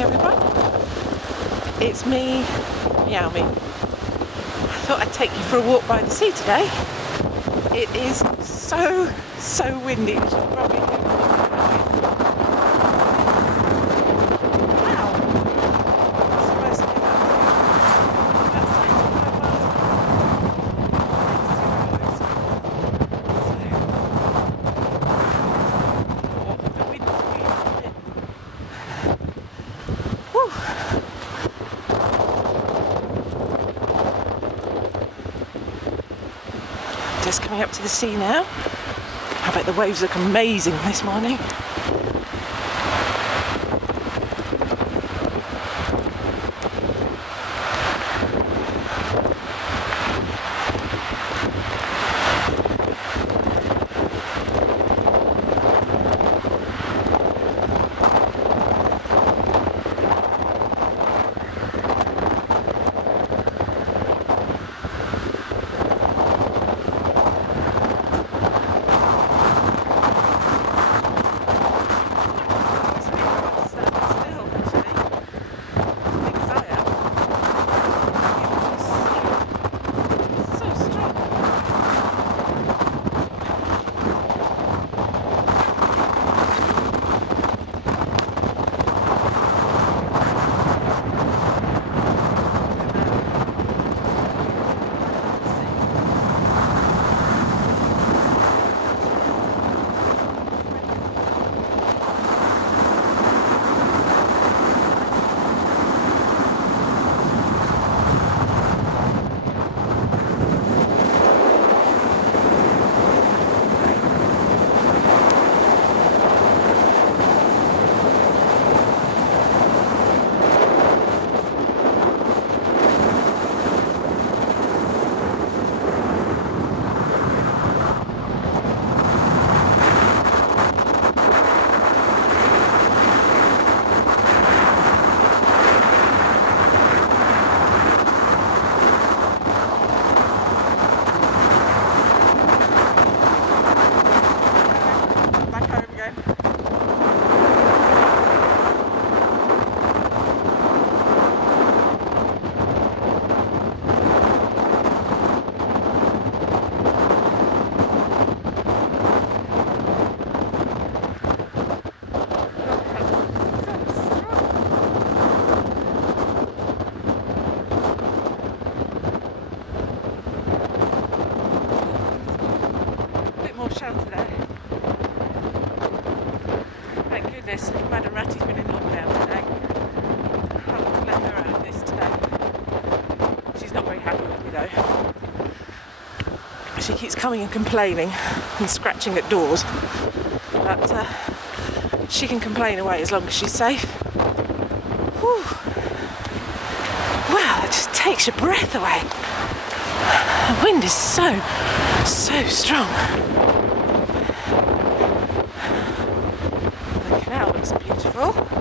morning everyone, it's me, Meow Me. I thought I'd take you for a walk by the sea today. It is so windy, as you can probably hear. Wow, it's supposed to be about 75 Just coming up to the sea now. I bet the waves look amazing this morning. Shelter there. Thank goodness, Madam Ratty's been in lockdown today. I'll let her out of this today. She's not very happy with me though. She keeps coming and complaining and scratching at doors. But she can complain away as long as she's safe. Whew. Wow, that just takes your breath away. The wind is so strong. The canal looks beautiful.